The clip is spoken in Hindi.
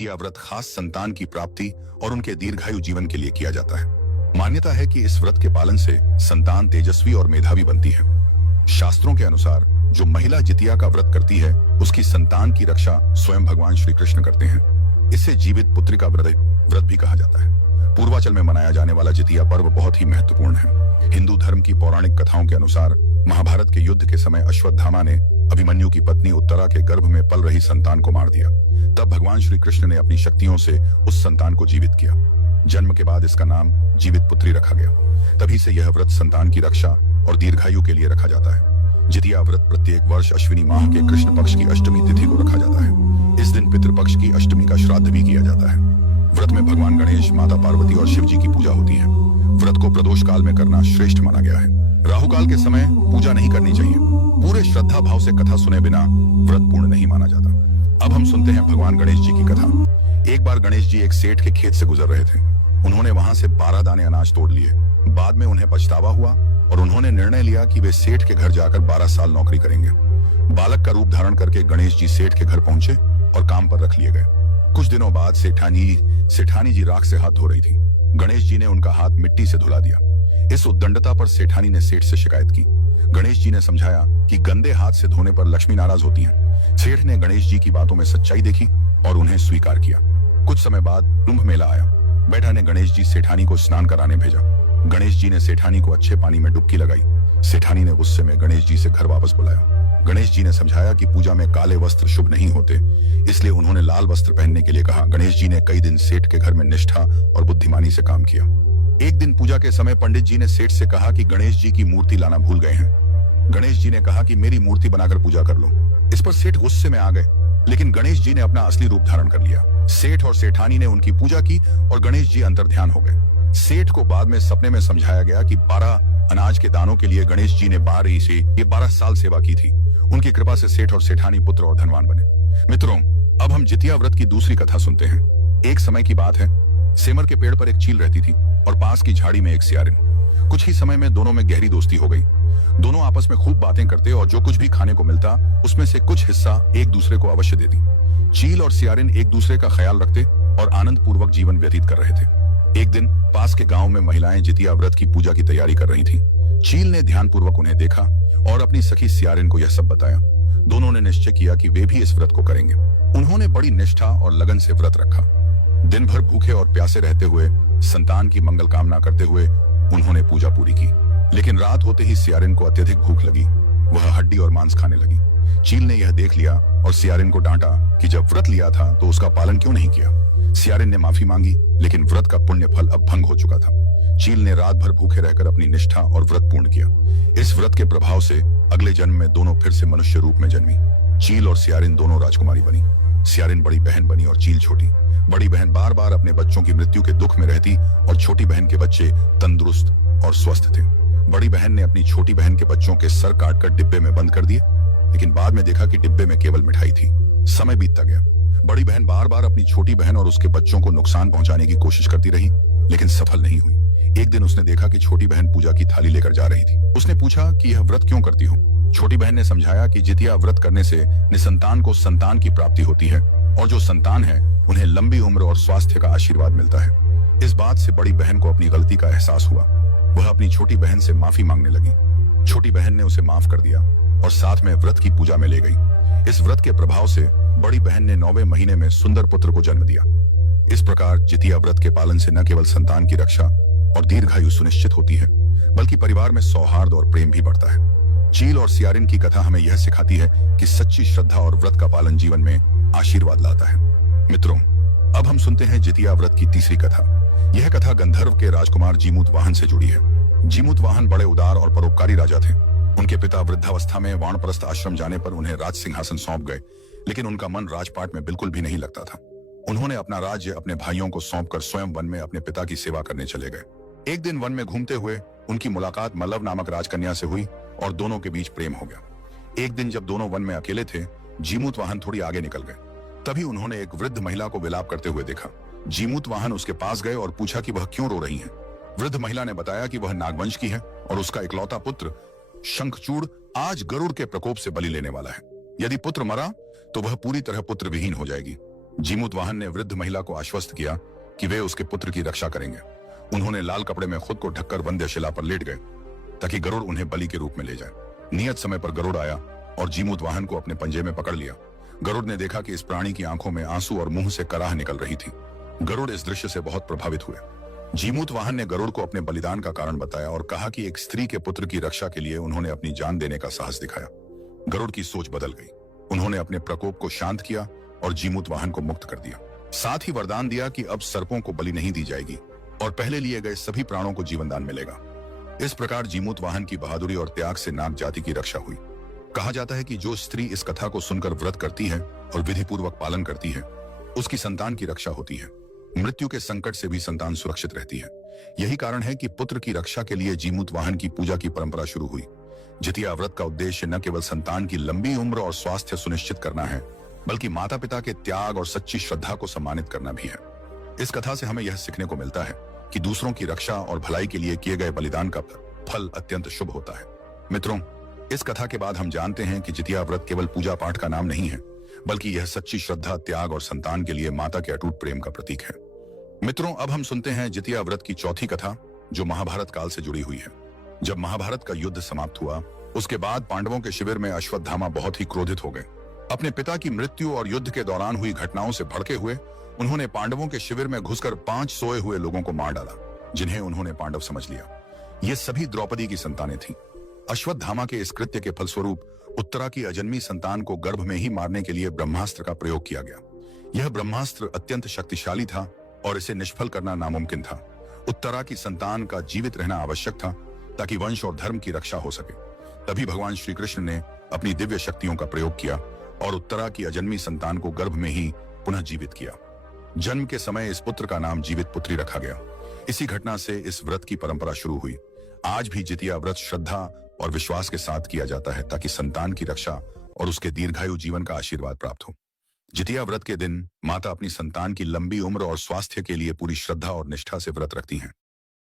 यह व्रत खास संतान की प्राप्ति और उनके दीर्घायु जीवन के लिए किया जाता है। मान्यता है कि इस व्रत के पालन से संतान तेजस्वी और मेधावी बनती है। शास्त्रों के अनुसार जो महिला जितिया का व्रत करती है उसकी संतान की रक्षा स्वयं भगवान श्री कृष्ण करते हैं। इसे जीवित पुत्री का व्रत भी कहा जाता है। पूर्वांचल में मनाया जाने वाला जितिया पर्व बहुत ही महत्वपूर्ण है। हिंदू धर्म की पौराणिक कथाओं के अनुसार महाभारत के युद्ध के समय अश्वत्थामा ने अभिमन्यु की पत्नी उत्तरा के गर्भ में पल रही संतान को मार दिया। तब भगवान श्री कृष्ण ने अपनी शक्तियों से उस संतान को जीवित किया। जन्म के बाद इसका नाम जीवित पुत्री रखा गया। तभी से यह व्रत संतान की रक्षा और दीर्घायु के लिए रखा जाता है। जितिया व्रत प्रत्येक वर्ष अश्विनी माह के कृष्ण पक्ष की अष्टमी तिथि को रखा जाता है। इस दिन पितृपक्ष की अष्टमी का श्राद्ध भी किया जाता है। व्रत में भगवान गणेश, माता पार्वती और शिव जी की पूजा होती है। व्रत को प्रदोष काल में करना श्रेष्ठ माना गया है। राहु काल के समय पूजा नहीं करनी चाहिए। पूरे श्रद्धा भाव से कथा सुने बिना व्रत पूर्ण नहीं माना जाता। अब हम सुनते हैं भगवान गणेश जी की कथा। एक बार गणेश जी एक सेठ के खेत से गुजर रहे थे। उन्होंने वहां से 12 दाने अनाज तोड़ लिए। बाद में उन्हें पछतावा हुआ और उन्होंने निर्णय लिया कि वे सेठ के घर जाकर 12 साल नौकरी करेंगे। बालक का रूप धारण करके गणेश जी सेठ के घर पहुंचे और काम पर रख लिए गए। कुछ दिनों बाद सेठानी जी राख से हाथ धो रही थी। गणेश जी ने उनका हाथ मिट्टी से धुला दिया। इस उद्दंडता पर सेठानी ने सेठ से शिकायत की। गणेश जी ने समझाया कि गंदे हाथ से धोने पर लक्ष्मी नाराज होती हैं। सेठ ने गणेश जी की बातों में सच्चाई देखी और उन्हें स्वीकार किया। कुछ समय बाद कुंभ मेला आया। बैठा ने गणेश जी सेठानी को स्नान कराने भेजा। गणेश जी ने सेठानी को अच्छे पानी में डुबकी लगाई। सेठानी ने गुस्से में गणेश जी से घर वापस बुलाया। गणेश जी ने समझाया कि पूजा में काले वस्त्र शुभ नहीं होते, इसलिए उन्होंने लाल वस्त्र पहनने के लिए कहा। गणेश जी ने कई दिन सेठ के घर में निष्ठा और बुद्धिमानी से काम किया। एक दिन पूजा के समय पंडित जी ने सेठ से कहा कि गणेश जी की मूर्ति लाना भूल गए हैं। गणेश जी ने कहा कि मेरी मूर्ति बनाकर पूजा कर लो। इस पर सेठ गुस्से में आ गए, लेकिन गणेश जी ने अपना असली रूप धारण कर लिया। सेठ और सेठानी ने उनकी पूजा की और गणेश जी अंतर्ध्यान हो गए। सेठ को बाद में सपने में समझाया गया कि 12 अनाज के दानों के लिए गणेश जी ने 12 साल सेवा की थी। उनकी कृपा से सेठ और सेठानी पुत्र और धनवान बने। मित्रों, अब हम जितिया व्रत की दूसरी कथा सुनते हैं। एक समय की बात है, सेमर के पेड़ पर एक चील रहती थी और पास की झाड़ी में एक सियारिन। कुछ ही समय में दोनों में गहरी दोस्ती हो गई। दोनों आपस में खूब बातें करते और जो कुछ भी खाने को मिलता उसमें से कुछ हिस्सा एक दूसरे को अवश्य देती। चील और सियारिन एक दूसरे का ख्याल रखते और आनंद पूर्वक जीवन व्यतीत कर रहे थे। एक दिन पास के गांव में महिलाएं जितिया व्रत की पूजा की तैयारी कर रही थी। चील ने ध्यानपूर्वक उन्हें देखा और अपनी सखी सियारिन को यह सब बताया। दोनों ने निश्चय किया कि वे भी इस व्रत को करेंगे। उन्होंने बड़ी निष्ठा और लगन से व्रत रखा। दिन भर भूखे और प्यासे रहते हुए, संतान की मंगल कामना करते हुए उन्होंने पूजा पूरी की। लेकिन रात होते ही सियारिन को अत्यधिक भूख लगी। वह हड्डी और मांस खाने लगी। चील ने यह देख लिया और सियारिन को डांटा कि जब व्रत लिया था तो उसका पालन क्यों नहीं किया। सियारिन ने माफी मांगी, लेकिन व्रत का पुण्य फल अब भंग हो चुका था। चील ने रात भर भूखे रहकर अपनी निष्ठा और व्रत पूर्ण किया। इस व्रत के प्रभाव से अगले जन्म में दोनों फिर से मनुष्य रूप में जन्मी। चील और सियारिन दोनों राजकुमारी बनी। सियारिन बड़ी बहन बनी और चील छोटी। बड़ी बहन बार बार अपने बच्चों की मृत्यु के दुख में रहती और छोटी बहन के बच्चे तंदुरुस्त और स्वस्थ थे। बड़ी बहन ने अपनी छोटी बहन के बच्चों के सर काटकर डिब्बे में बंद कर दिए, लेकिन बाद में देखा कि डिब्बे में केवल मिठाई थी। समय बीतता गया। बड़ी बहन बार बार अपनी छोटी बहन और उसके बच्चों को नुकसान पहुंचाने की कोशिश करती रही, लेकिन सफल नहीं हुई। एक दिन उसने देखा कि छोटी बहन पूजा की थाली लेकर जा रही थी। उसने पूछा कि यह व्रत क्यों करती हो। छोटी बहन ने समझाया कि जितिया व्रत करने से निसंतान को संतान की प्राप्ति होती है और जो संतान है उन्हें लंबी उम्र और स्वास्थ्य का आशीर्वाद मिलता है। इस बात से बड़ी बहन को अपनी गलती का एहसास हुआ। वह अपनी छोटी बहन से माफी मांगने लगी। छोटी बहन ने उसे माफ कर दिया और साथ में व्रत की पूजा में ले गई। इस व्रत के प्रभाव से बड़ी बहन ने 9वें महीने में सुंदर पुत्र को जन्म दिया। इस प्रकार जितिया व्रत के पालन से न केवल संतान की रक्षा और दीर्घायु सुनिश्चित होती है, बल्कि परिवार में सौहार्द और प्रेम भी बढ़ता है। चील और सियारिन की कथा हमें यह सिखाती है कि सच्ची श्रद्धा और व्रत का पालन जीवन में आशीर्वाद लाता है। मित्रों, अब हम सुनते हैं जितिया व्रत की तीसरी कथा। यह कथा गंधर्व के राजकुमार जीमूत वाहन से जुड़ी है। जीमूत वाहन बड़े उदार और परोपकारी राजा थे। उनके पिता वृद्धावस्था में वानप्रस्थ आश्रम जाने पर उन्हें राज सिंहासन सौंप गए, लेकिन उनका मन राजपाट में बिल्कुल भी नहीं लगता था। उन्होंने अपना राज्य अपने भाइयों को सौंपकर स्वयं वन में अपने पिता की सेवा करने चले गए। एक दिन वन में घूमते हुए उनकी मुलाकात मल्लव नामक राजकन्या से हुई और दोनों के बीच प्रेम हो गया। एक दिन जब दोनों वन में अकेले थे, जीमूत वाहन थोड़ी आगे निकल गए। तभी उन्होंने एक वृद्ध महिला को विलाप करते हुए देखा। जीमूत वाहन उसके पास गए और पूछा कि वह क्यों रो रही है। वृद्ध महिला ने बताया कि वह नागवंश की है और उसका इकलौता पुत्र शंखचूड़ आज गरुड़ के प्रकोप से बलि लेने वाला है। यदि पुत्र मरा तो वह पूरी तरह पुत्र विहीन हो जाएगी। जीमूतवाहन ने वृद्ध महिला को आश्वस्त किया कि वे उसके पुत्र की रक्षा करेंगे। उन्होंने लाल कपड़े में खुद को ढककर वंद्यशिला पर लेट गए ताकि गरुड़ उन्हें बलि के रूप में ले जाए। नियत समय पर गरुड़ आया और जीमूतवाहन को अपने पंजे में पकड़ लिया। गरुड़ ने देखा कि इस प्राणी की आंखों में आंसू और मुंह से कराह निकल रही थी। गरुड़ इस दृश्य से बहुत प्रभावित हुए। जीमूतवाहन ने गरुड़ को अपने बलिदान का कारण बताया और कहा कि एक स्त्री के पुत्र की रक्षा के लिए उन्होंने अपनी जान देने का साहस दिखाया। गरुड़ की सोच बदल गई। उन्होंने अपने प्रकोप को शांत किया और जीमूतवाहन को मुक्त कर दिया। साथ ही वरदान दिया कि अब सर्पों को बलि नहीं दी जाएगी और पहले लिए गए सभी प्राणों को जीवन दान मिलेगा। इस प्रकार जीमूतवाहन की बहादुरी और त्याग से नाग जाति की रक्षा हुई। कहा जाता है कि जो स्त्री इस कथा को सुनकर व्रत करती है और विधि पूर्वक पालन करती है, उसकी संतान की रक्षा होती है। मृत्यु के संकट से भी संतान सुरक्षित रहती है। यही कारण है कि पुत्र की रक्षा के लिए जीमूतवाहन की पूजा की परंपरा शुरू हुई। जितिया व्रत का उद्देश्य न केवल संतान की लंबी उम्र और स्वास्थ्य सुनिश्चित करना है, बल्कि माता पिता के त्याग और सच्ची श्रद्धा को सम्मानित करना भी है। इस कथा से हमें यह सीखने को मिलता है कि दूसरों की रक्षा और भलाई के लिए किए गए बलिदान का फल अत्यंत शुभ होता है। मित्रों, इस कथा के बाद हम जानते हैं कि जितिया व्रत केवल पूजा पाठ का नाम नहीं है, बल्कि यह सच्ची श्रद्धा, त्याग और संतान के लिए माता के अटूट प्रेम का प्रतीक है। मित्रों, अब हम सुनते हैं जितिया व्रत की चौथी कथा, जो महाभारत काल से जुड़ी हुई है। जब महाभारत का युद्ध समाप्त हुआ, उसके बाद पांडवों के शिविर में अश्वत्थामा बहुत ही क्रोधित हो गए। अपने पिता की मृत्यु और युद्ध के दौरान हुई घटनाओं से भड़के हुए उन्होंने पांडवों के शिविर में घुसकर 5 सोए हुए लोगों को मार डाला, जिन्हें उन्होंने पांडव समझ लिया। ये सभी द्रौपदी की संतानें थीं। अश्वत्थामा के इस कृत्य के फलस्वरूप उत्तरा की अजन्मी संतान को गर्भ में ही मारने के लिए ब्रह्मास्त्र का प्रयोग किया गया। यह ब्रह्मास्त्र अत्यंत शक्तिशाली था और इसे निष्फल करना नामुमकिन था। उत्तरा की संतान का जीवित रहना आवश्यक था ताकि वंश और धर्म की रक्षा हो सके। तभी भगवान श्री कृष्ण ने अपनी दिव्य शक्तियों का प्रयोग किया और उत्तरा की अजन्मी संतान को गर्भ में ही पुनः जीवित किया। जन्म के समय इस पुत्र का नाम जीवित पुत्री रखा गया। इसी घटना से इस व्रत की परंपरा शुरू हुई। आज भी जितिया व्रत श्रद्धा और विश्वास के साथ किया जाता है ताकि संतान की रक्षा और उसके दीर्घायु जीवन का आशीर्वाद प्राप्त हो। जितिया व्रत के दिन माता अपनी संतान की लंबी उम्र और स्वास्थ्य के लिए पूरी श्रद्धा और निष्ठा से व्रत रखती हैं।